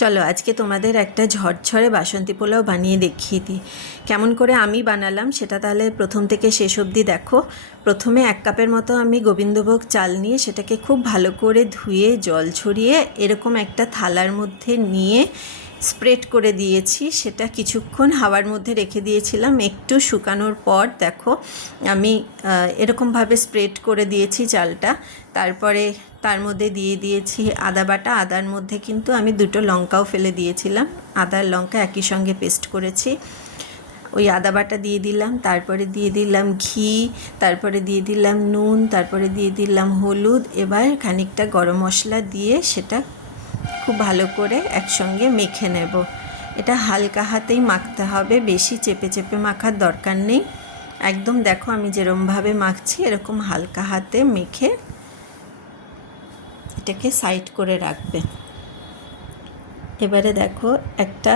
চলো, আজকে তোমাদের একটা ঝরঝরে বাসন্তী পোলাও বানিয়ে দেখিয়ে দিই। কেমন করে আমি বানালাম সেটা তাহলে প্রথম থেকে শেষ অবধি দেখো। প্রথমে এক কাপের মতো আমি গোবিন্দভোগ চাল নিয়ে সেটাকে খুব ভালো করে ধুয়ে, জল ছড়িয়ে এরকম একটা থালার মধ্যে নিয়ে স্প্রেড করে দিয়েছি, সেটা কিছুক্ষণ হাওয়ার মধ্যে রেখে দিয়েছিলাম। একটু শুকানোর পর, দেখো, আমি এরকমভাবে স্প্রেড করে দিয়েছি চালটা তারপরে তার মধ্যে দিয়ে দিয়েছি আদা বাটা। আদার মধ্যে কিন্তু আমি দুটো লঙ্কাও ফেলে দিয়েছিলাম। আদার লঙ্কা একই সঙ্গে পেস্ট করেছি। ওই আদা বাটা দিয়ে দিলাম, তারপরে দিয়ে দিলাম ঘি, তারপরে দিয়ে দিলাম নুন, তারপরে দিয়ে দিলাম হলুদ। এবার খানিকটা গরম মশলা দিয়ে সেটা খুব ভালো করে একসঙ্গে মেখে নেব। এটা হালকা হাতেই মাখতে হবে, বেশি চেপে চেপে মাখার দরকার নেই। একদম দেখো আমি যেরমভাবে মাখছি, এরকম হালকা হাতে মেখে এটাকে সাইড করে রাখবে। এবারে দেখো একটা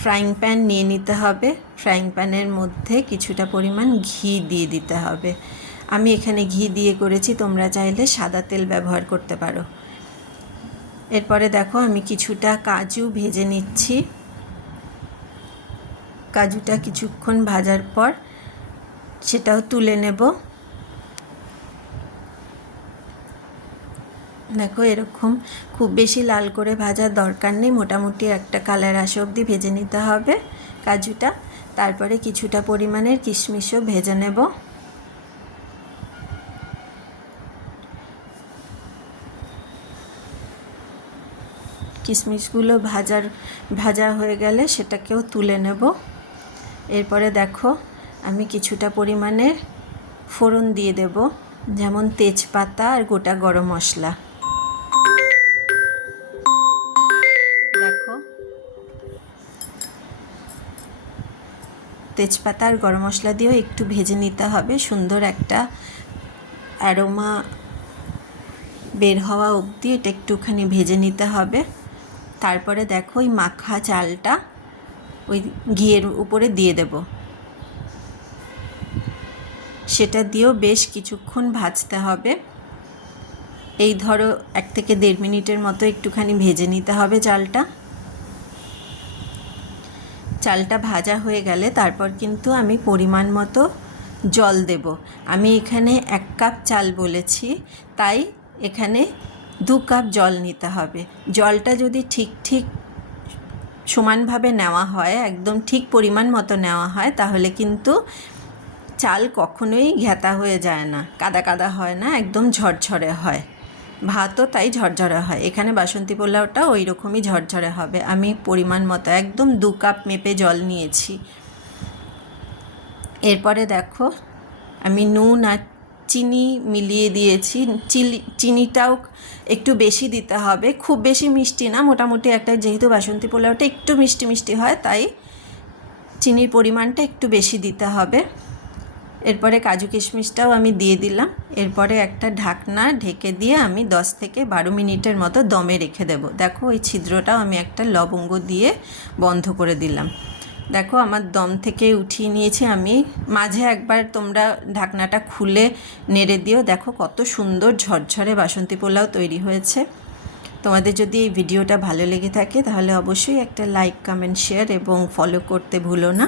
ফ্রাইং প্যান নিয়ে নিতে হবে। ফ্রাইং প্যানের মধ্যে কিছুটা পরিমাণ ঘি দিয়ে দিতে হবে। আমি এখানে ঘি দিয়ে করেছি, তোমরা চাইলে সাদা তেল ব্যবহার করতে পারো। এরপরে দেখো আমি কিছুটা কাজু ভেজে নিচ্ছি। কাজুটা কিছুক্ষণ ভাজার পর সেটাও তুলে নেব। দেখো এরকম খুব বেশি লাল করে ভাজার দরকার নেই, মোটামুটি একটা কালার আসে অবধি ভেজে নিতে হবে কাজুটা। তারপরে কিছুটা পরিমাণের কিশমিশও ভেজে নেব। কিশমিশগুলো ভাজার, ভাজা হয়ে গেলে সেটাকেও তুলে নেব। এরপরে দেখো, আমি কিছুটা পরিমাণে ফোড়ন দিয়ে দেব, যেমন তেজপাতা আর গোটা গরম মশলা। দেখো, তেজপাতা আর গরম মশলা দিয়েও একটু ভেজে নিতে হবে, সুন্দর একটা অ্যারোমা বের হওয়া অবধি এটা একটুখানি ভেজে নিতে হবে। তারপরে দেখো ওই মাখা চালটা ওই ঘিয়ের উপরে দিয়ে দেব। সেটা দিয়েও বেশ কিছুক্ষণ ভাজতে হবে। এই ধরো এক থেকে দেড় মিনিটের মতো একটুখানি ভেজে নিতে হবে চালটা। চালটা ভাজা হয়ে গেলে তারপর কিন্তু আমি পরিমাণ মতো জল দেব। আমি এখানে এক কাপ চাল বলেছি, তাই এখানে দু কাপ জল নিতে হবে। জলটা যদি ঠিক ঠিক সমানভাবে নেওয়া হয়, একদম ঠিক পরিমাণ মতো নেওয়া হয়, তাহলে কিন্তু চাল কখনোই ঘেঁতা হয়ে যায় না, কাদা কাদা হয় না, একদম ঝরঝরে হয়। ভাতও তাই ঝরঝরে হয়। এখানে বাসন্তী পোলাওটা ওই রকমই ঝরঝরে হবে। আমি পরিমাণ মতো, একদম দু কাপ মেপে জল নিয়েছি। এরপরে দেখো, আমি নুন আর চিনি মিলিয়ে দিয়েছি। চিলি চিনিটাও একটু বেশি দিতে হবে। খুব বেশি মিষ্টি না, মোটামুটি একটা যেহেতু বাসন্তী পোলাওটা একটু মিষ্টি মিষ্টি হয়, তাই চিনির পরিমাণটা একটু বেশি দিতে হবে। এরপরে কাজু কিশমিশটাও আমি দিয়ে দিলাম। এরপরে একটা ঢাকনা ঢেকে দিয়ে আমি দশ থেকে বারো মিনিটের মতো দমে রেখে দেবো। দেখো, ওই ছিদ্রটাও আমি একটা লবঙ্গ দিয়ে বন্ধ করে দিলাম। দেখো, আমার দম থেকে উঠিয়ে নিয়েছি আমি। মাঝে একবার তোমরা ঢাকনাটা খুলে নেড়ে দিও। দেখো কত সুন্দর ঝরঝরে বাসন্তী পোলাও তৈরি হয়েছে। তোমাদের যদি এই ভিডিওটা ভালো লেগে থাকে, তাহলে অবশ্যই একটা লাইক কমেন্ট শেয়ার এবং ফলো করতে ভুলো না।